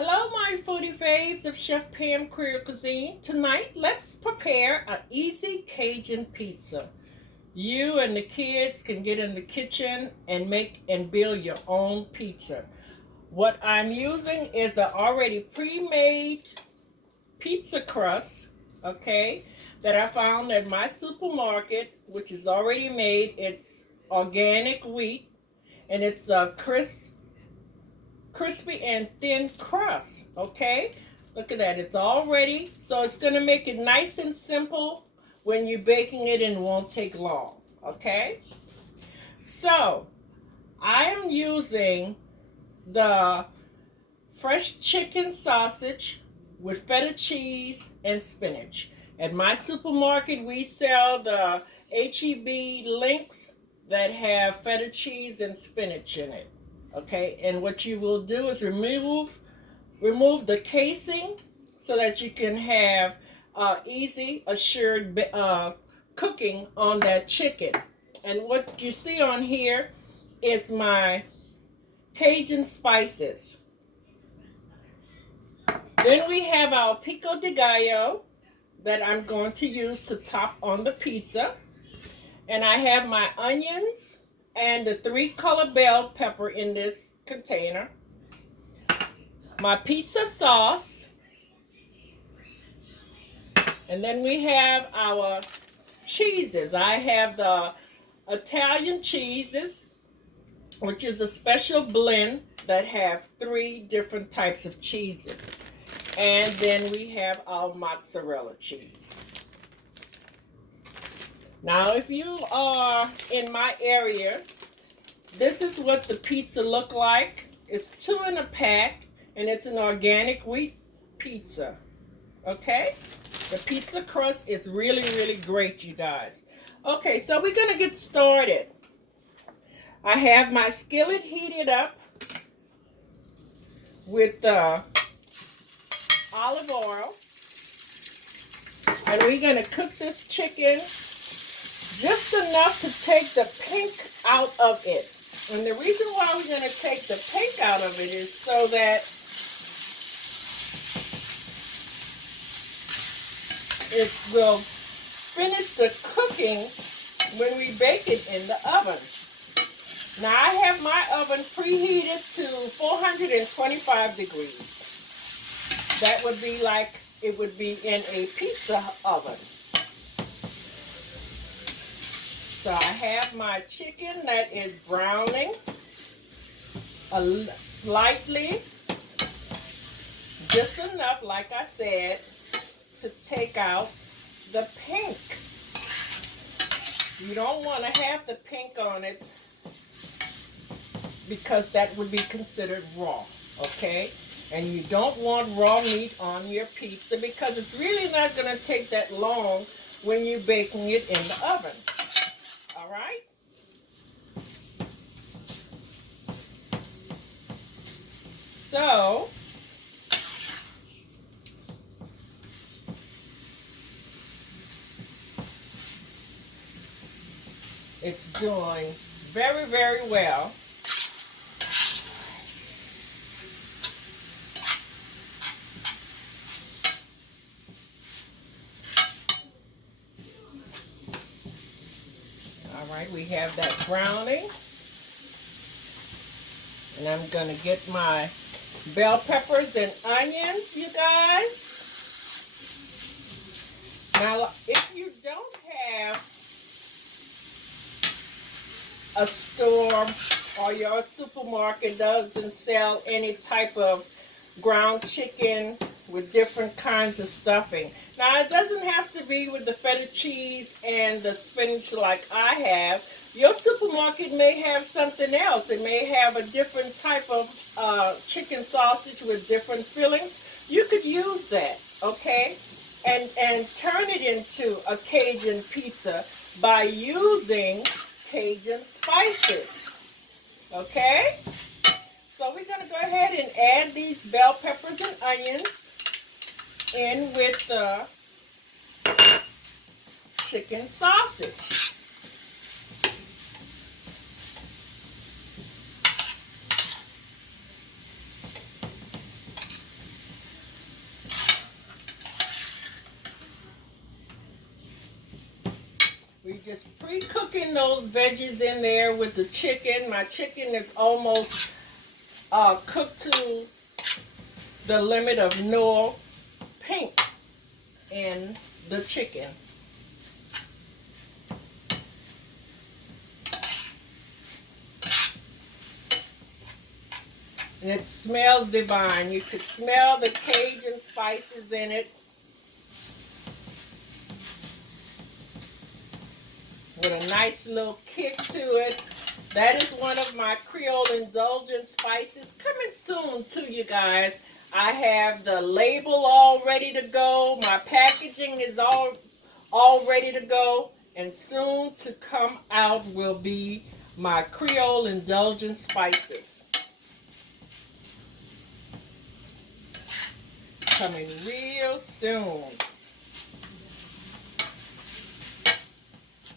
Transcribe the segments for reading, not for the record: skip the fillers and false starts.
Hello, my foodie faves of Chef Pam Creole Cuisine. Tonight, let's prepare an easy Cajun pizza. You and the kids can get in the kitchen and make and build your own pizza. What I'm using is an already pre-made pizza crust, okay, that I found at my supermarket, which is already made. It's organic wheat and it's a crispy and thin crust, okay? Look at that, it's all ready. So it's gonna make it nice and simple when you're baking it and won't take long, okay? So I am using the fresh chicken sausage with feta cheese and spinach. At my supermarket, we sell the HEB links that have feta cheese and spinach in it. Okay, and what you will do is remove the casing so that you can have easy, assured cooking on that chicken. And what you see on here is my Cajun spices. Then we have our pico de gallo that I'm going to use to top on the pizza. And I have my onions and the 3-color bell pepper in this container. My pizza sauce. And then we have our cheeses. I have the Italian cheeses, which is a special blend that have 3 different types of cheeses. And then we have our mozzarella cheese. Now, if you are in my area, this is what the pizza look like. It's 2 in a pack, and it's an organic wheat pizza. Okay? The pizza crust is really, really great, you guys. Okay, so we're going to get started. I have my skillet heated up with olive oil. And we're going to cook this chicken just enough to take the pink out of it. And the reason why we're going to take the pink out of it is so that it will finish the cooking when we bake it in the oven. Now I have my oven preheated to 425 degrees. That would be like it would be in a pizza oven. So I have my chicken that is browning slightly, just enough, like I said, to take out the pink. You don't want to have the pink on it because that would be considered raw, okay? And you don't want raw meat on your pizza because it's really not going to take that long when you're baking it in the oven. All right? So, it's doing very, very well. All right, we have that browning. And I'm going to get my bell peppers and onions, you guys. Now, if you don't have a store or your supermarket doesn't sell any type of ground chicken with different kinds of stuffing. Now, it doesn't have to be with the feta cheese and the spinach like I have. Your supermarket may have something else. It may have a different type of chicken sausage with different fillings. You could use that, okay? And turn it into a Cajun pizza by using Cajun spices, okay? So we're going to go ahead and add these bell peppers and onions in with the chicken sausage. just pre-cooking those veggies in there with the chicken. My chicken is almost cooked to the limit of no pink in the chicken. And it smells divine. You could smell the Cajun spices in it. With a nice little kick to it. That is one of my Creole indulgent spices. Coming soon to you guys. I have the label all ready to go. My packaging is all ready to go. And soon to come out will be my Creole indulgent spices. Coming real soon.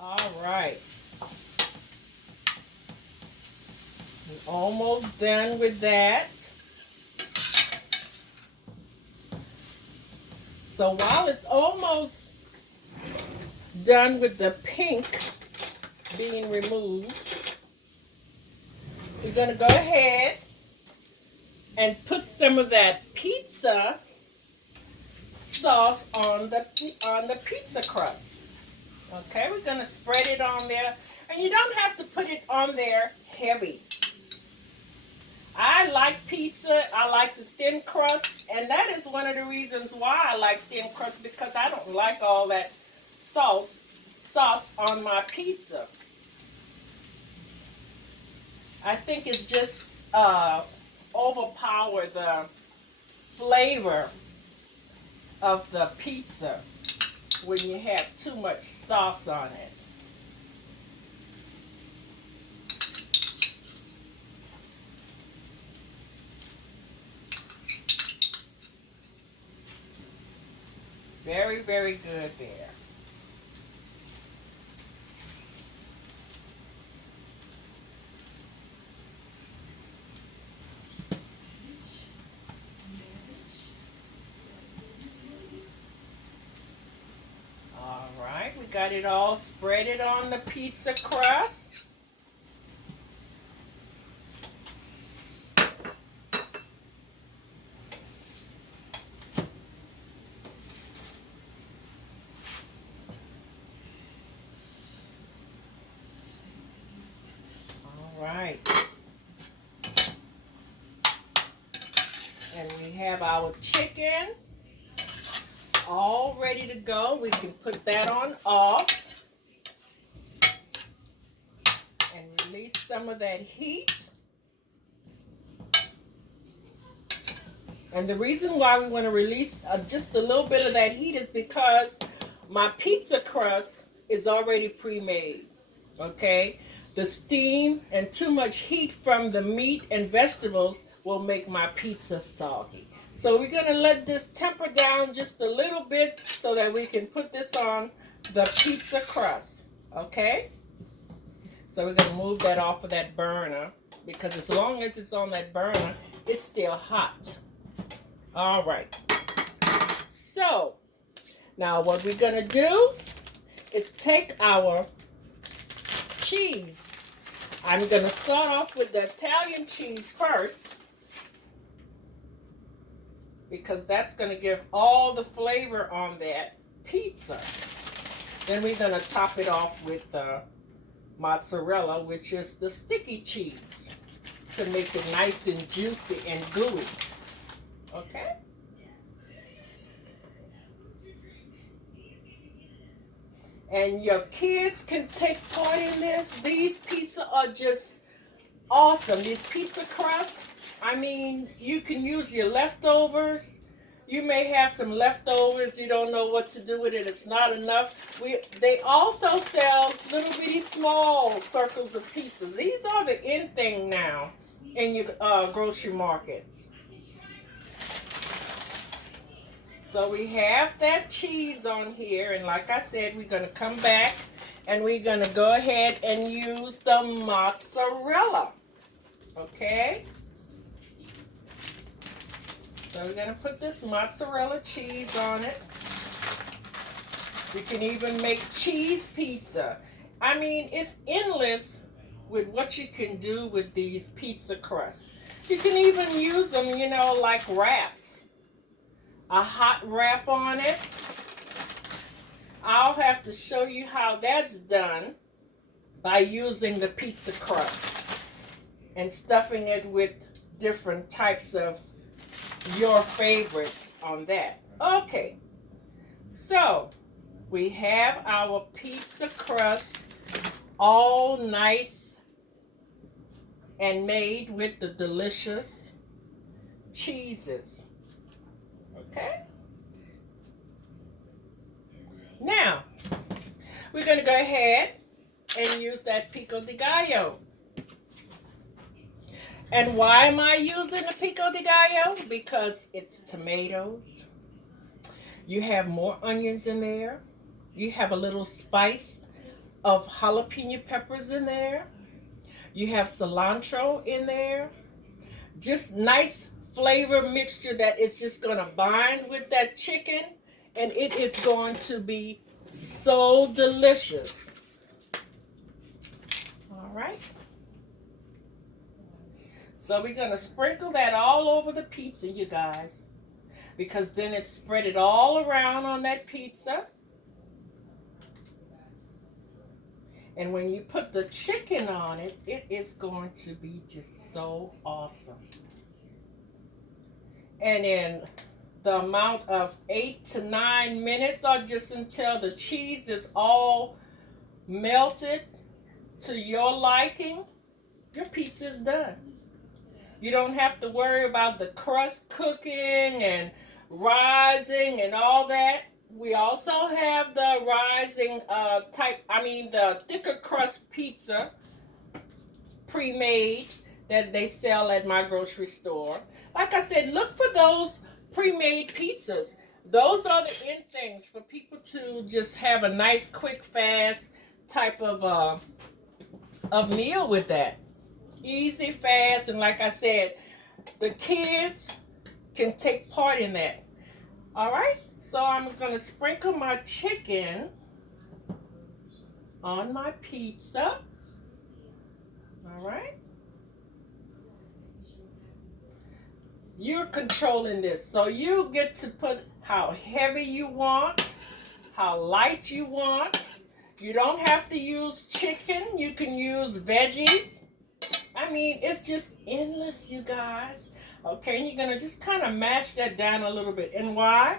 All right. I'm almost done with that. So while it's almost done with the pink being removed, we're going to go ahead and put some of that pizza sauce on the pizza crust. Okay, we're going to spread it on there. And you don't have to put it on there heavy. I like pizza. I like the thin crust. And that is one of the reasons why I like thin crust, because I don't like all that sauce on my pizza. I think it just overpower the flavor of the pizza when you have too much sauce on it. Very, very good there. We got it all spreaded on the pizza crust. All right. And we have our chicken all ready to go. We can put that on off and release some of that heat. And the reason why we want to release just a little bit of that heat is because my pizza crust is already pre-made. Okay? The steam and too much heat from the meat and vegetables will make my pizza soggy. So we're going to let this temper down just a little bit so that we can put this on the pizza crust. Okay? So we're going to move that off of that burner, because as long as it's on that burner, it's still hot. All right. So now what we're going to do is take our cheese. I'm going to start off with the Italian cheese first, because that's going to give all the flavor on that pizza. Then we're going to top it off with the mozzarella, which is the sticky cheese, to make it nice and juicy and gooey. Okay? And your kids can take part in this. These pizza are just awesome. These pizza crusts, I mean, you can use your leftovers. You may have some leftovers. You don't know what to do with it. It's not enough. They also sell little bitty small circles of pizzas. These are the in thing now in your grocery markets. So we have that cheese on here. And like I said, we're going to come back and we're going to go ahead and use the mozzarella. Okay? So we're going to put this mozzarella cheese on it. You can even make cheese pizza. I mean, it's endless with what you can do with these pizza crusts. You can even use them, like wraps. A hot wrap on it. I'll have to show you how that's done by using the pizza crust and stuffing it with different types of your favorites on that. Okay, so we have our pizza crust all nice and made with the delicious cheeses. Okay? Now, we're going to go ahead and use that pico de gallo. And why am I using the pico de gallo? Because it's tomatoes. You have more onions in there. You have a little spice of jalapeno peppers in there. You have cilantro in there. Just nice flavor mixture that is just going to bind with that chicken. And it is going to be so delicious. All right. So we're going to sprinkle that all over the pizza, you guys. Because then it's spread it all around on that pizza. And when you put the chicken on it, it is going to be just so awesome. And in the amount of 8 to 9 minutes, or just until the cheese is all melted to your liking, your pizza is done. You don't have to worry about the crust cooking and rising and all that. We also have the rising the thicker crust pizza pre-made that they sell at my grocery store. Like I said, look for those pre-made pizzas. Those are the end things for people to just have a nice, quick, fast type of meal with that. Easy, fast, and like I said, the kids can take part in that. All right, so I'm going to sprinkle my chicken on my pizza. All right. You're controlling this, so you get to put how heavy you want, how light you want. You don't have to use chicken. You can use veggies. I mean, it's just endless, you guys. Okay, and you're going to just kind of mash that down a little bit. And why?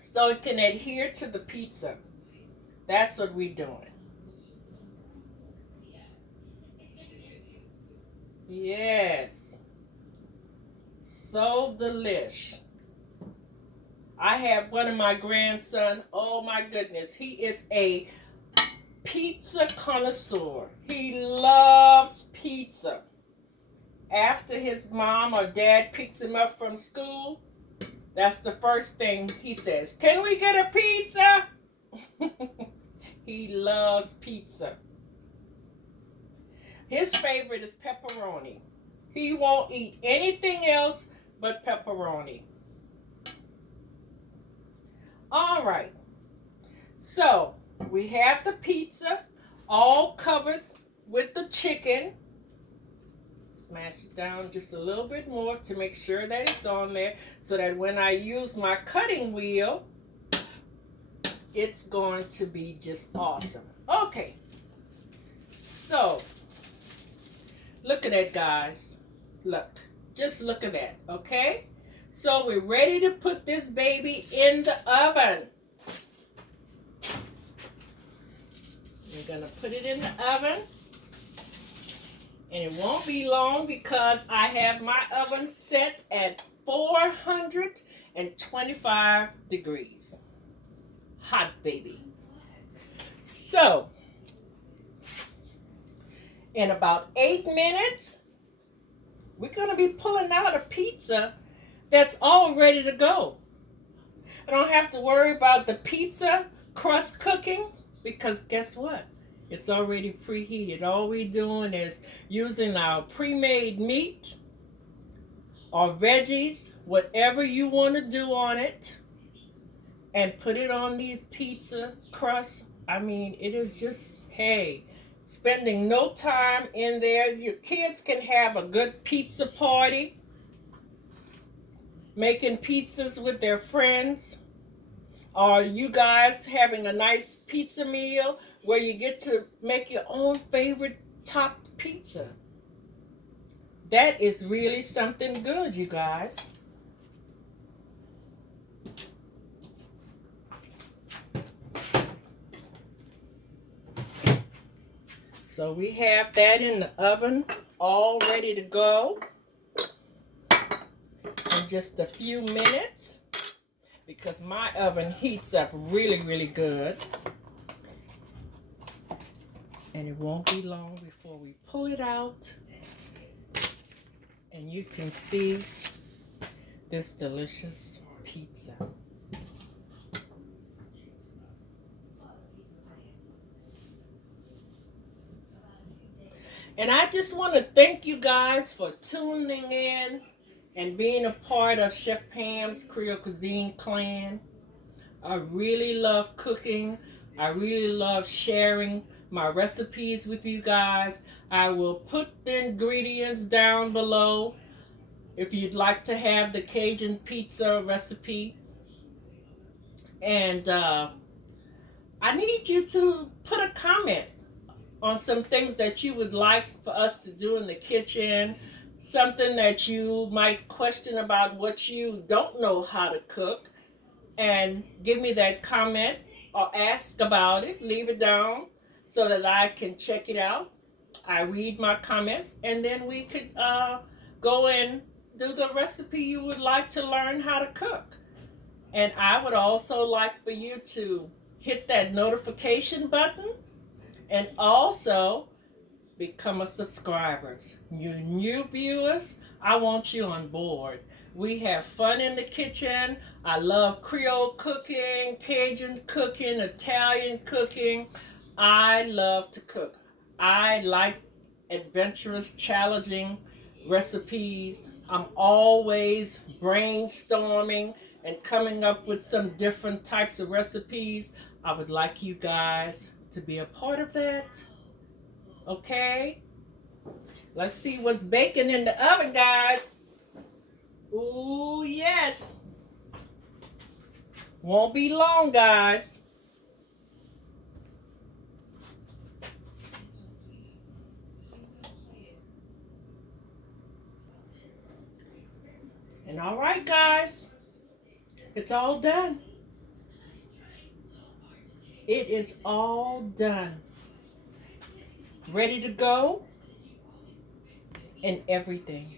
So it can adhere to the pizza. That's what we're doing. Yes. So delish. I have one of my grandson. Oh my goodness. He is a pizza connoisseur. He loves pizza. After his mom or dad picks him up from school, that's the first thing he says. Can we get a pizza? He loves pizza. His favorite is pepperoni. He won't eat anything else but pepperoni. All right. So we have the pizza all covered with the chicken. Smash it down just a little bit more to make sure that it's on there so that when I use my cutting wheel, it's going to be just awesome. Okay. So, look at that, guys. Look. Just look at that, okay? So, we're ready to put this baby in the oven. We're going to put it in the oven. And it won't be long because I have my oven set at 425 degrees. Hot, baby. So, in about 8 minutes, we're going to be pulling out a pizza that's all ready to go. I don't have to worry about the pizza crust cooking because guess what? It's already preheated. All we're doing is using our pre-made meat or veggies, whatever you want to do on it, and put it on these pizza crusts. I mean, it is just Hey, spending no time in there. Your kids can have a good pizza party, making pizzas with their friends, or you guys having a nice pizza meal where you get to make your own favorite top pizza. That is really something good, you guys. So we have that in the oven all ready to go in just a few minutes because my oven heats up really, really good. And it won't be long before we pull it out and you can see this delicious pizza. And I just want to thank you guys for tuning in and being a part of Chef Pam's Creole Cuisine clan. I really love cooking. I really love sharing my recipes with you guys. I will put the ingredients down below if you'd like to have the Cajun pizza recipe. And I need you to put a comment on some things that you would like for us to do in the kitchen, something that you might question about what you don't know how to cook, and give me that comment or ask about it. Leave it down so that I can check it out. I read my comments, and then we could go and do the recipe you would like to learn how to cook. And I would also like for you to hit that notification button and also become a subscriber. You new viewers, I want you on board. We have fun in the kitchen. I love Creole cooking, Cajun cooking, Italian cooking. I love to cook. I like adventurous, challenging recipes. I'm always brainstorming and coming up with some different types of recipes. I would like you guys to be a part of that. Okay? Let's see what's baking in the oven, guys. Ooh, yes. Won't be long, guys. And all right, guys. It's all done. It is all done. Ready to go and everything.